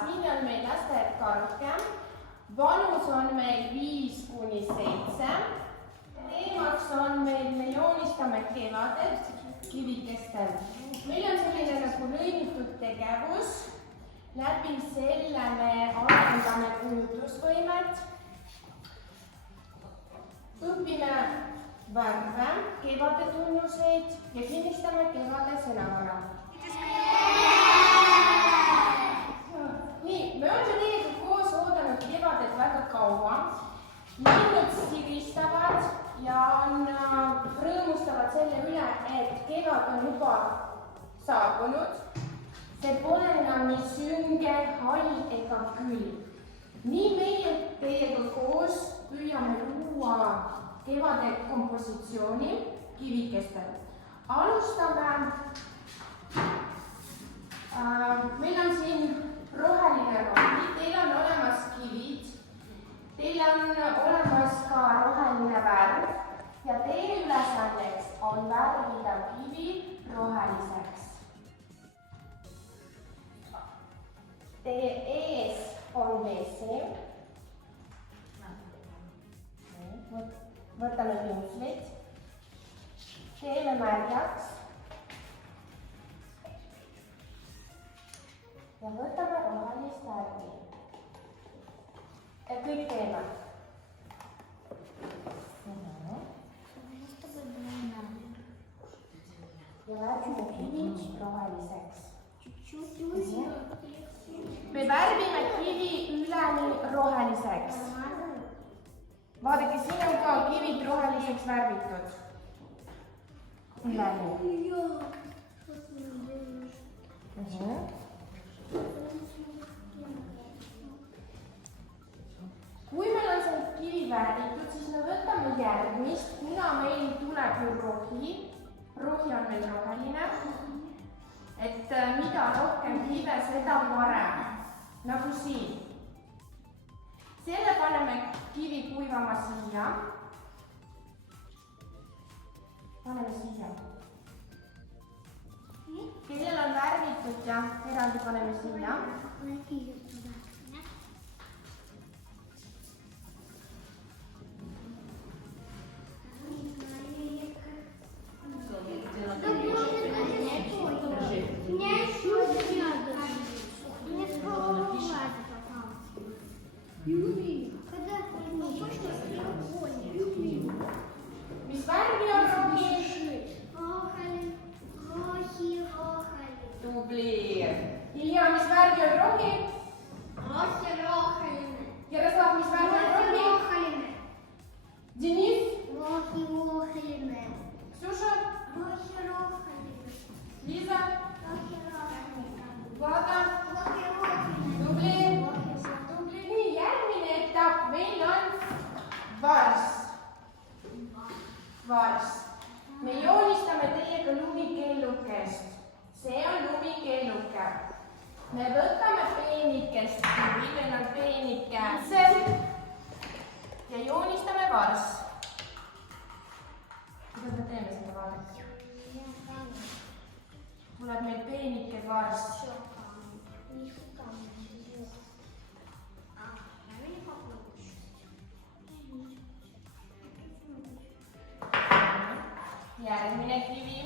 siin on meil lasted ka rohkem. Vanus on meil 5–7. Teemaks on meil, me joonistame kevadet kivikestel. Meil on selline nagu lõimitud tegevus. Läbi selle me arendame kujutlusvõimet. Õpime värve, kevade tunnuseid ja kinnistame kevade sõnavara. Nii, me oleme teiega koos oodanud kevadet väga kaua. Linnud siristavad ja rõõmustavad selle üle, et kevad on juba saabunud. See pole enam nii sünge, hall ega külm. Nii meie teiega koos püüame luua kevade kompositsiooni kivikestel. Alustame. Meil on siin roheline rohi, teil on olemas kivid, teil on olemas ka roheline värv ja teie ülesandeks on värvida kivi roheliseks. Teie ees on WC. Võtame pinslid, teeme märjaks ja võtame rohelist värvi. Ja kõik teeme. Ja värvime kivi roheliseks. Me värvime kivi üleni roheliseks. Vaadake, siin on ka kivid roheliseks värvitud. Üleni. Kui meil on see kivi värvitud, siis me võtame järgmist, kuna meil tuleb ju rohi. Rohi on meil roheline. Et mida rohkem kive, seda parem. Nagu siin. Selle paneme kivi kuivama siia. Paneme siia. Kellel on värvitud ja eraldi paneme siia. Mis värvi on rohi? Tubli. Ilja, mis värvi on rohi? Jaroslav, mis värvi on rohi? Denis? Ksuša? Liisa? Vlada? Tubli. Nii, järgmine etapp. Meil on vars. Me joonistame teiega lumikellukest. See on lumikelluke. Me võtame peenikest kivi, meil on peenikesed ja joonistame vars. Kuidas me teeme seda vaadata? Tuleb meil peenike vars. Järgmine kivi.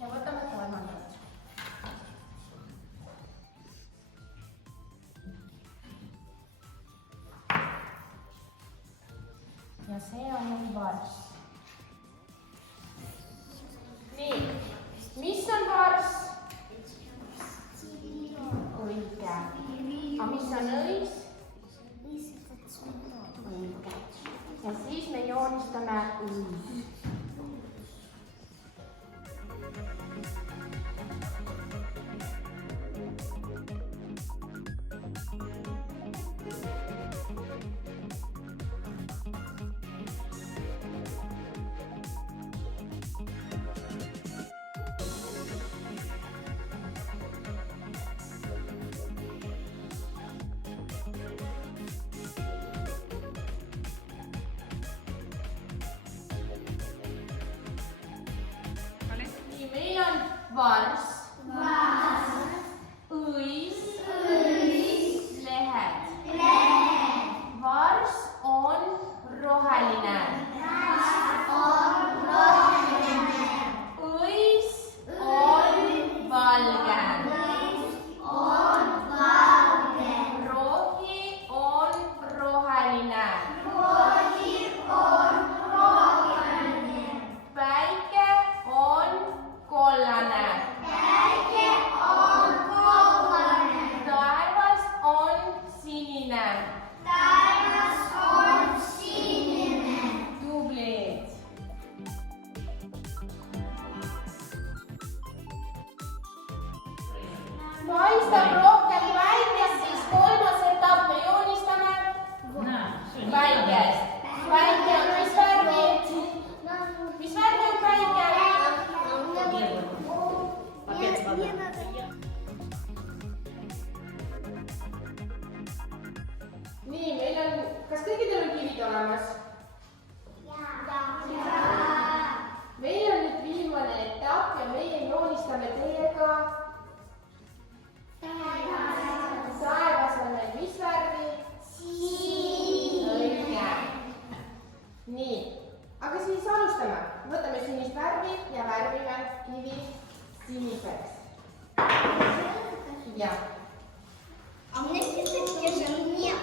Ja võtame kolmandat. Ja see on meil vars. Nii, mis on vars? Õige. Aga mis on õis? Õige. Ja siis me joonistame õis. vars, õis, lehed. Vars on roheline. Õis on valge. Rohi on roheline. Päike on kollane. Taevas on sinine. Tublid. Paistab rohkem päikest, siis kolmas etapp me joonistame päikest. Päike on mis värvi? Mis värvi on päike? Nii, meil on, kas kõikidel on kivid olemas? Meil on nüüd viimane etapp ja meie joonistame teiega. Taevas on meil mis värvi? Õige. Nii, aga siis alustame. Võtame sinist värvi ja värvime kivi siniseks. Jah. А мне все-таки же нет.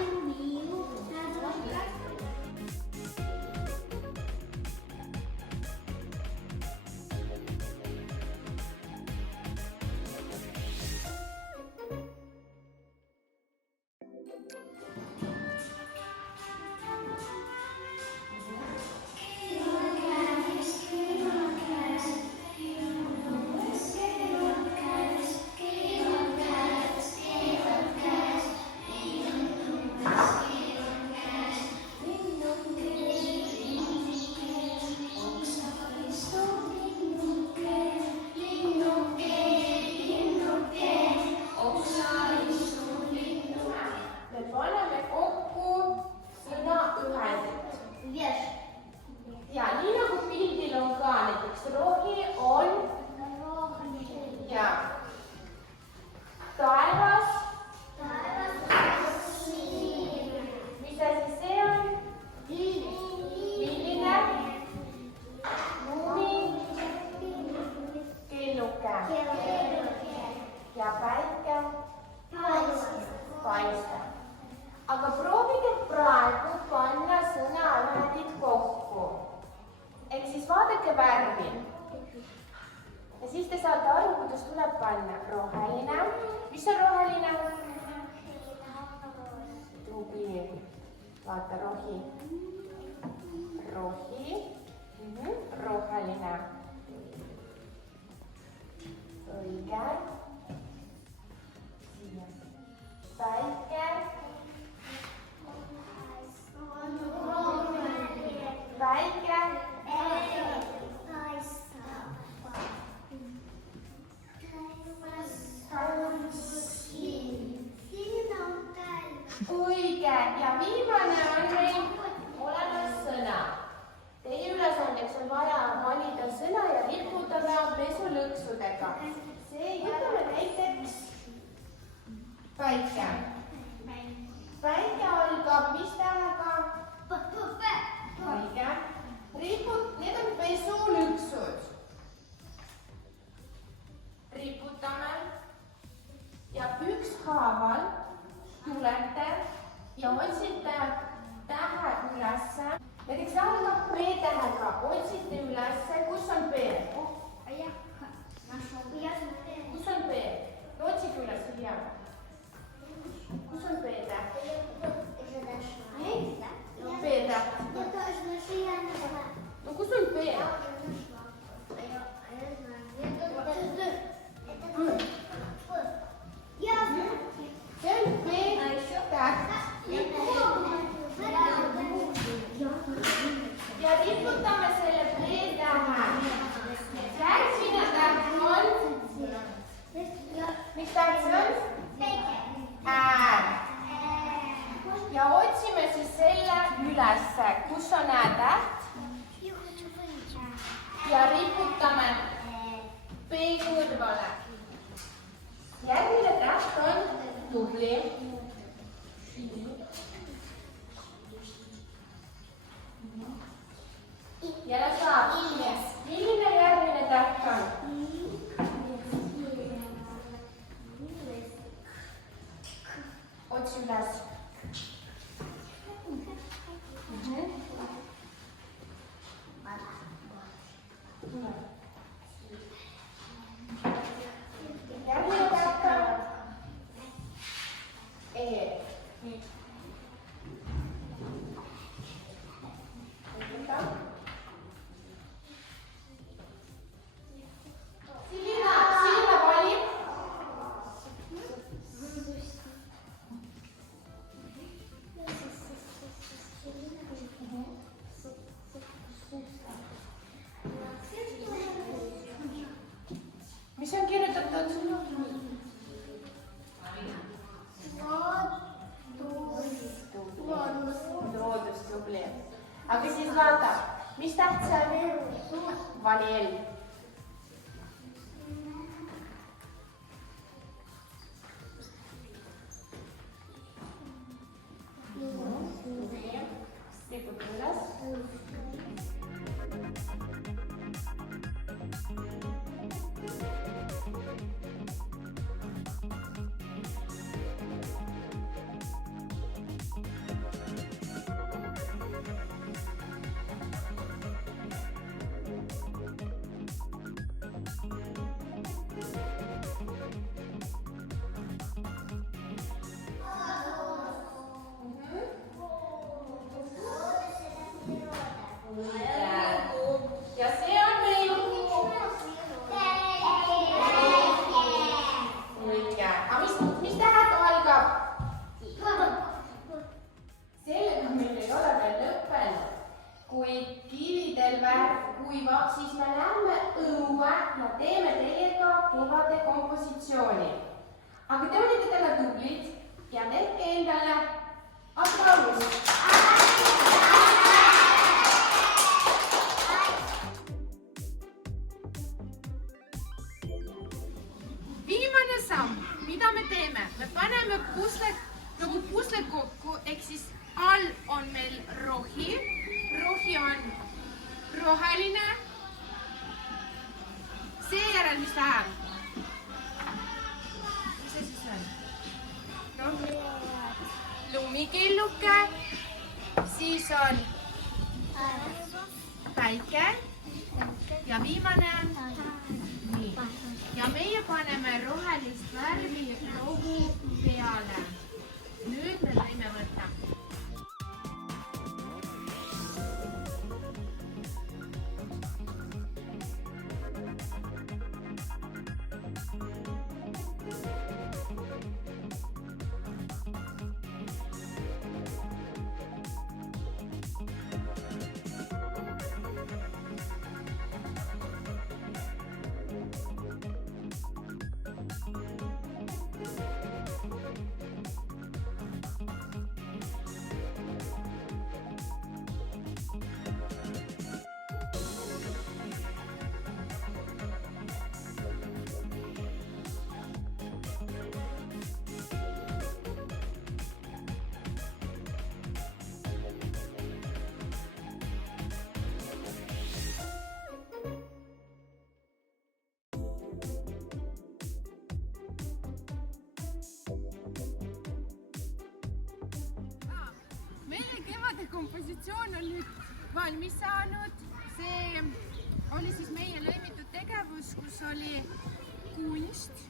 Ja nii nagu pildil on ka näiteks rohi on ja taevas. Mis asi see on? Milline? Lumi. Kelluke. Ja päike. Paistab. Aga proovige praegu panna sõnaühendid kokku. Ehk siis vaadake värvi. Ja siis te saate aru, kuidas tuleb panna. Roheline. Mis on roheline? Tubli. Vaata rohi. Rohi. Roheline. Õige. Siia. Päike. Päike. Õige ja viimane on meil olemas sõna. Teie ülesandeks on vaja valida sõna ja riputada pesulõksudega. See ütleme näiteks päike. Päike algab mis tähega? Õige. Need on pesulõksud. Riputame ja ükshaaval tulete ja otsite tähe ülesse. Näiteks algab P-tähega, otsite ülesse, kus on P? Kus on P? Otsige üles hea. Kus on P-täht? Nii? P-täht. No kus on P? See on P-täht. Ja riputame selle P-tähe. Järgmine täht on, mis täht see on? Ää. Ja otsime siis selle ülesse, kus on ää-täht. Jaroslav, milline järgmine täht on? Otsi üles. Järgmine täht on E. Silina valib. Mis on kirjutatud? Loodustubli. Aga siis vaata, mis täht see on? Vali L. Liputa üles. Ja see on meil õige. Aga mis tähega algab? Sellega meil ei ole veel lõppenud. Kui kividel värv kuivab, siis me lähme õue ja teeme teiega kevade kompositsiooni. Aga te olite täna tublid ja tehke endale aplaus. Viimane samm, mida me teeme? Me paneme pusle kokku, ehk siis all on meil rohi. Rohi on roheline. Seejärel, mis läheb? Mis see siis on? Lumikilluke. Siis on päike. Ja viimane on nii. Ja meie paneme rohelist värvi rohu peale. Nüüd me võime võtta. Meie kevade kompositsioon on nüüd valmis saanud. See oli siis meie lõimitud tegevus, kus oli kunst,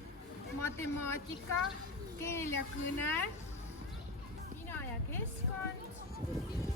matemaatika, keel ja kõne, mina ja keskkond